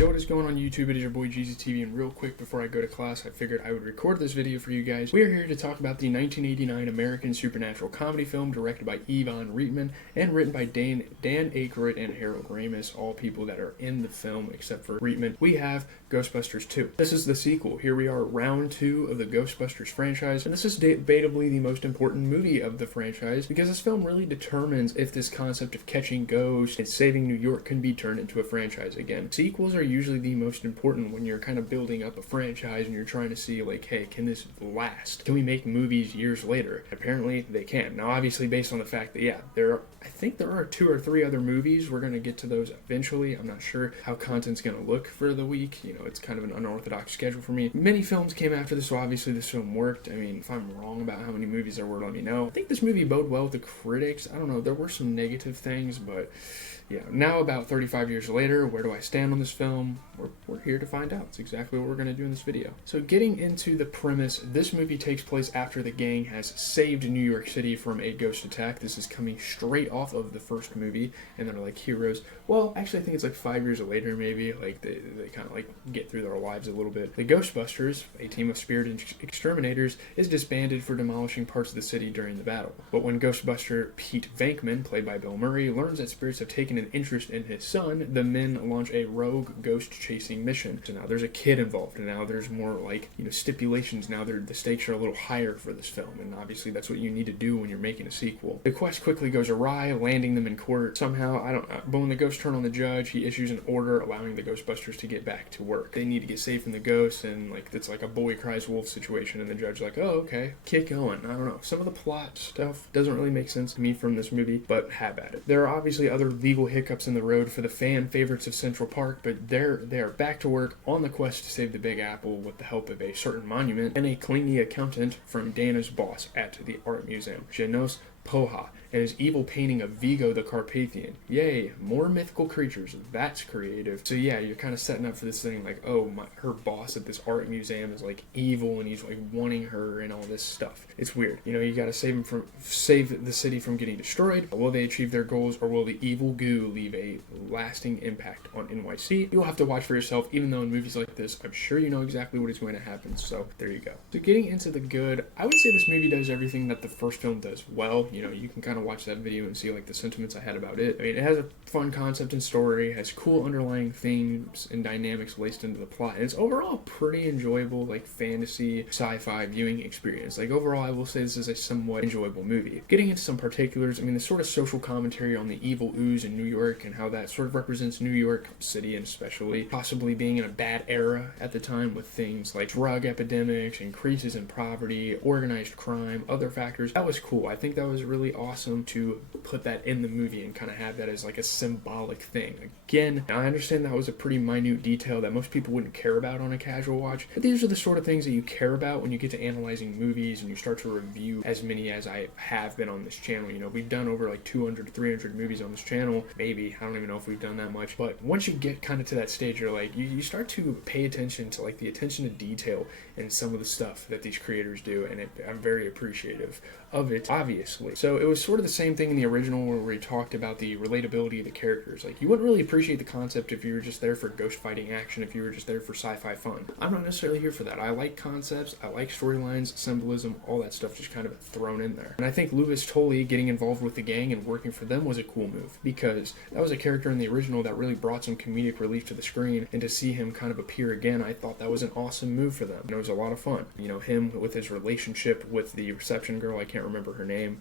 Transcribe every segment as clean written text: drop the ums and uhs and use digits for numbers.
Yo, what is going on YouTube? It is your boy JeezyTV, and real quick before I go to class, I figured I would record this video for you guys. We are here to talk about the 1989 American supernatural comedy film directed by Ivan Reitman and written by Dan Aykroyd and Harold Ramis, all people that are in the film except for Reitman. We have Ghostbusters 2. This is the sequel. Here we are, round 2 of the Ghostbusters franchise, and this is debatably the most important movie of the franchise because this film really determines if this concept of catching ghosts and saving New York can be turned into a franchise again. Sequels are usually the most important when you're kind of building up a franchise and you're trying to see, like, hey, can this last? Can we make movies years later? Apparently they can. Now, obviously, based on the fact that, yeah, I think there are 2 or 3 other movies. We're going to get to those eventually. I'm not sure how content's going to look for the week. You know, it's kind of an unorthodox schedule for me. Many films came after this, so obviously this film worked. I mean, if I'm wrong about how many movies there were, let me know. I think this movie bode well with the critics. I don't know. There were some negative things, but yeah, now about 35 years later, where do I stand on this film? We're here to find out. It's exactly what we're going to do in this video. So getting into the premise, this movie takes place after the gang has saved New York City from a ghost attack. This is coming straight off of the first movie, and they're like heroes. Well, actually, I think it's like 5 years later, maybe. Like, they kind of like get through their lives a little bit. The Ghostbusters, a team of spirited exterminators, is disbanded for demolishing parts of the city during the battle. But when Ghostbuster Pete Venkman, played by Bill Murray, learns that spirits have taken an interest in his son, the men launch a rogue ghost chasing mission. So now there's a kid involved, and now there's more, like, you know, stipulations. Now the stakes are a little higher for this film, and obviously that's what you need to do when you're making a sequel. The quest quickly goes awry, landing them in court. Somehow, I don't know, but when the ghosts turn on the judge, he issues an order allowing the Ghostbusters to get back to work. They need to get saved from the ghosts, and like it's like a boy cries wolf situation, and the judge's like, oh, okay, get going. I don't know. Some of the plot stuff doesn't really make sense to me from this movie, but have at it. There are obviously other legal hiccups in the road for the fan favorites of Central Park, but they are back to work on the quest to save the Big Apple with the help of a certain monument and a clingy accountant from Dana's boss at the art museum, Janos Poha, and his evil painting of Vigo the Carpathian. Yay, more mythical creatures. That's creative. So yeah, you're kind of setting up for this thing like, oh, her boss at this art museum is like evil and he's like wanting her and all this stuff. It's weird. You know, you gotta save the city from getting destroyed. Will they achieve their goals, or will the evil goo leave a lasting impact on NYC? You'll have to watch for yourself, even though in movies like this, I'm sure you know exactly what is going to happen. So there you go. So getting into the good, I would say this movie does everything that the first film does well. You know, you can kind of watch that video and see like the sentiments I had about it. I mean, it has a fun concept and story, has cool underlying themes and dynamics laced into the plot, and it's overall pretty enjoyable, like fantasy sci-fi viewing experience. Like overall, I will say this is a somewhat enjoyable movie. Getting into some particulars, I mean, the sort of social commentary on the evil ooze in New York and how that sort of represents New York City, and especially possibly being in a bad era at the time with things like drug epidemics, increases in poverty, organized crime, other factors. That was cool. I think that was really awesome to put that in the movie and kind of have that as like a symbolic thing. Again, I understand that was a pretty minute detail that most people wouldn't care about on a casual watch, but these are the sort of things that you care about when you get to analyzing movies and you start to review as many as I have been on this channel. You know, we've done over like 200, 300 movies on this channel. Maybe, I don't even know if we've done that much, but once you get kind of to that stage, you're like, you start to pay attention to like the attention to detail and some of the stuff that these creators do, and I'm very appreciative of it, obviously. So it was sort of the same thing in the original where we talked about the relatability of the characters. Like, you wouldn't really appreciate the concept if you were just there for ghost fighting action, if you were just there for sci-fi fun. I'm not necessarily here for that. I like concepts, I like storylines, symbolism, all that stuff just kind of thrown in there. And I think Louis Tully getting involved with the gang and working for them was a cool move, because that was a character in the original that really brought some comedic relief to the screen, and to see him kind of appear again, I thought that was an awesome move for them. And it was a lot of fun. You know, him with his relationship with the reception girl, I can't remember her name.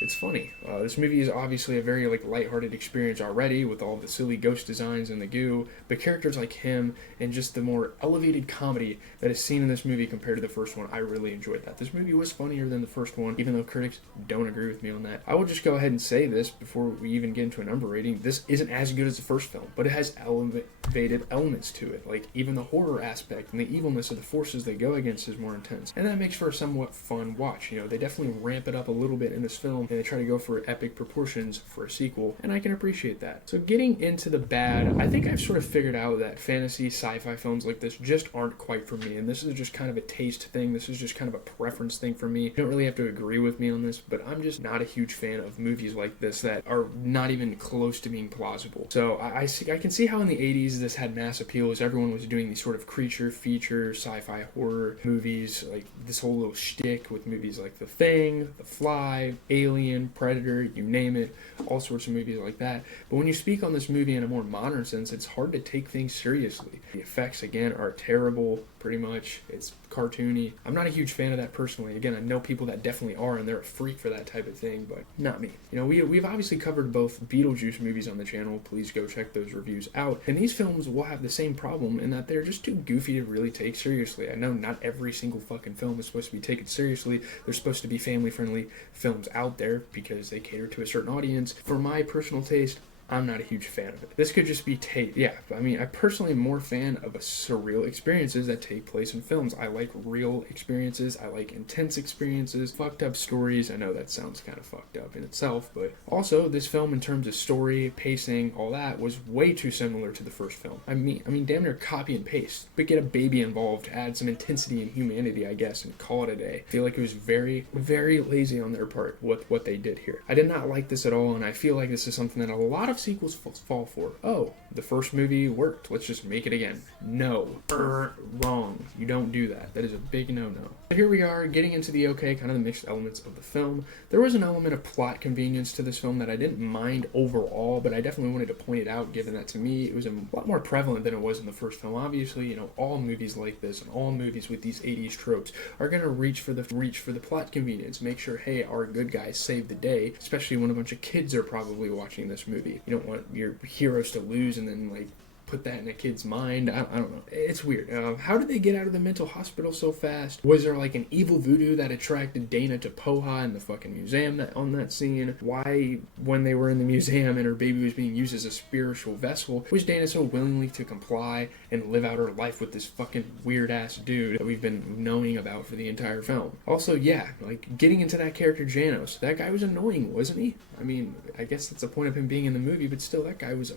It's funny. This movie is obviously a very like lighthearted experience already with all the silly ghost designs and the goo, but characters like him and just the more elevated comedy that is seen in this movie compared to the first one, I really enjoyed that. This movie was funnier than the first one, even though critics don't agree with me on that. I will just go ahead and say this before we even get into a number rating. This isn't as good as the first film, but it has elevated elements to it. Like, even the horror aspect and the evilness of the forces they go against is more intense, and that makes for a somewhat fun watch. You know, they definitely ramp it up a little bit in this film, film, and they try to go for epic proportions for a sequel, and I can appreciate that. So getting into the bad, I think I've sort of figured out that fantasy sci-fi films like this just aren't quite for me, and this is just kind of a taste thing. This is just kind of a preference thing for me. You don't really have to agree with me on this, but I'm just not a huge fan of movies like this that are not even close to being plausible. So I can see how in the 80s this had mass appeal as everyone was doing these sort of creature feature sci-fi horror movies, like this whole little shtick with movies like The Thing, The Fly, Alien, Predator, you name it, all sorts of movies like that. But when you speak on this movie in a more modern sense, it's hard to take things seriously. The effects, again, are terrible, pretty much. It's cartoony. I'm not a huge fan of that personally. Again, I know people that definitely are, and they're a freak for that type of thing, but not me. You know, we've obviously covered both Beetlejuice movies on the channel. Please go check those reviews out. And these films will have the same problem in that they're just too goofy to really take seriously. I know not every single fucking film is supposed to be taken seriously. There's supposed to be family-friendly films out there because they cater to a certain audience. For my personal taste, I'm not a huge fan of it. This could just be yeah, I mean, I personally am more fan of surreal experiences that take place in films. I like real experiences. I like intense experiences, fucked up stories. I know that sounds kind of fucked up in itself, but also this film in terms of story, pacing, all that was way too similar to the first film. I mean, damn near copy and paste, but get a baby involved, add some intensity and humanity, I guess, and call it a day. I feel like it was very, very lazy on their part with what they did here. I did not like this at all, and I feel like this is something that a lot of sequels fall for. Oh, the first movie worked, let's just make it again. No, wrong. You don't do that. That is a big no-no. So here we are getting into the kind of the mixed elements of the film. There was an element of plot convenience to this film that I didn't mind overall, but I definitely wanted to point it out, given that to me it was a lot more prevalent than it was in the first film. Obviously, you know, all movies like this and all movies with these 80s tropes are going to reach for the plot convenience, make sure, hey, our good guys save the day, especially when a bunch of kids are probably watching this movie. You don't want your heroes to lose and then like put that in a kid's mind. I don't know. It's weird. How did they get out of the mental hospital so fast? Was there like an evil voodoo that attracted Dana to Poha in the fucking museum on that scene? Why, when they were in the museum and her baby was being used as a spiritual vessel, was Dana so willingly to comply and live out her life with this fucking weird ass dude that we've been knowing about for the entire film? Also, yeah, like getting into that character Janos, that guy was annoying, wasn't he? I mean, I guess that's the point of him being in the movie, but still, that guy was a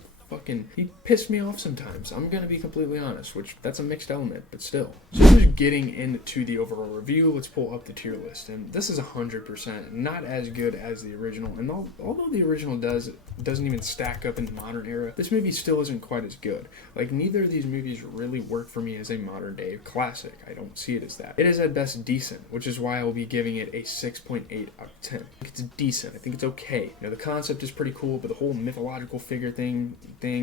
he pissed me off sometimes. I'm gonna be completely honest, which that's a mixed element, but still. So just getting into the overall review, let's pull up the tier list, and this is 100% not as good as the original, and although the original doesn't even stack up in the modern era, this movie still isn't quite as good. Like, neither of these movies really work for me as a modern day classic. I don't see it as that. It is at best decent, which is why I will be giving it a 6.8 out of 10. I think it's decent. I think it's okay. You know, the concept is pretty cool, but the whole mythological figure thing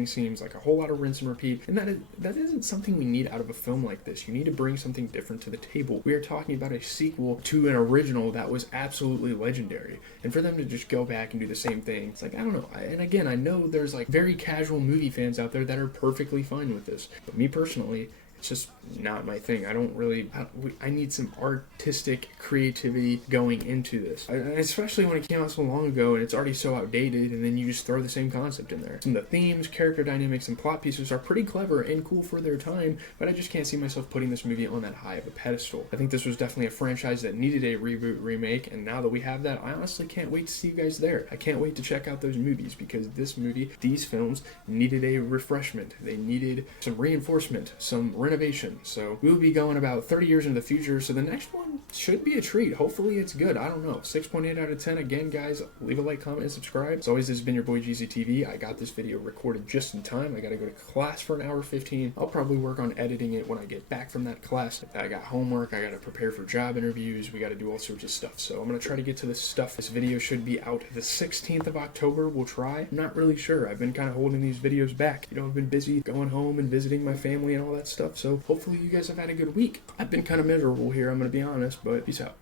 seems like a whole lot of rinse and repeat, and that isn't something we need out of a film like this. You need to bring something different to the table. We are talking about a sequel to an original that was absolutely legendary, and for them to just go back and do the same thing, it's like, I don't know. And again, I know there's like very casual movie fans out there that are perfectly fine with this, but me personally, it's just not my thing. I need some artistic creativity going into this, especially when it came out so long ago and it's already so outdated, and then you just throw the same concept in there. And the themes, character dynamics, and plot pieces are pretty clever and cool for their time, but I just can't see myself putting this movie on that high of a pedestal. I think this was definitely a franchise that needed a reboot, remake, and now that we have that, I honestly can't wait to see you guys there. I can't wait to check out those movies, because these films needed a refreshment. They needed some reinforcement, some renovation. So we'll be going about 30 years into the future, so the next one should be a treat. Hopefully it's good. I don't know. 6.8 out of 10. Again, guys, leave a like, comment, and subscribe. As always, this has been your boy GZTV. I got this video recorded just in time. I gotta go to class for an hour 15. I'll probably work on editing it when I get back from that class. I got homework. I gotta prepare for job interviews. We gotta do all sorts of stuff. So I'm gonna try to get to this stuff. This video should be out the 16th of October. We'll try. I'm not really sure. I've been kind of holding these videos back. You know, I've been busy going home and visiting my family and all that stuff. So hopefully you guys have had a good week. I've been kind of miserable here, I'm gonna be honest, but peace out.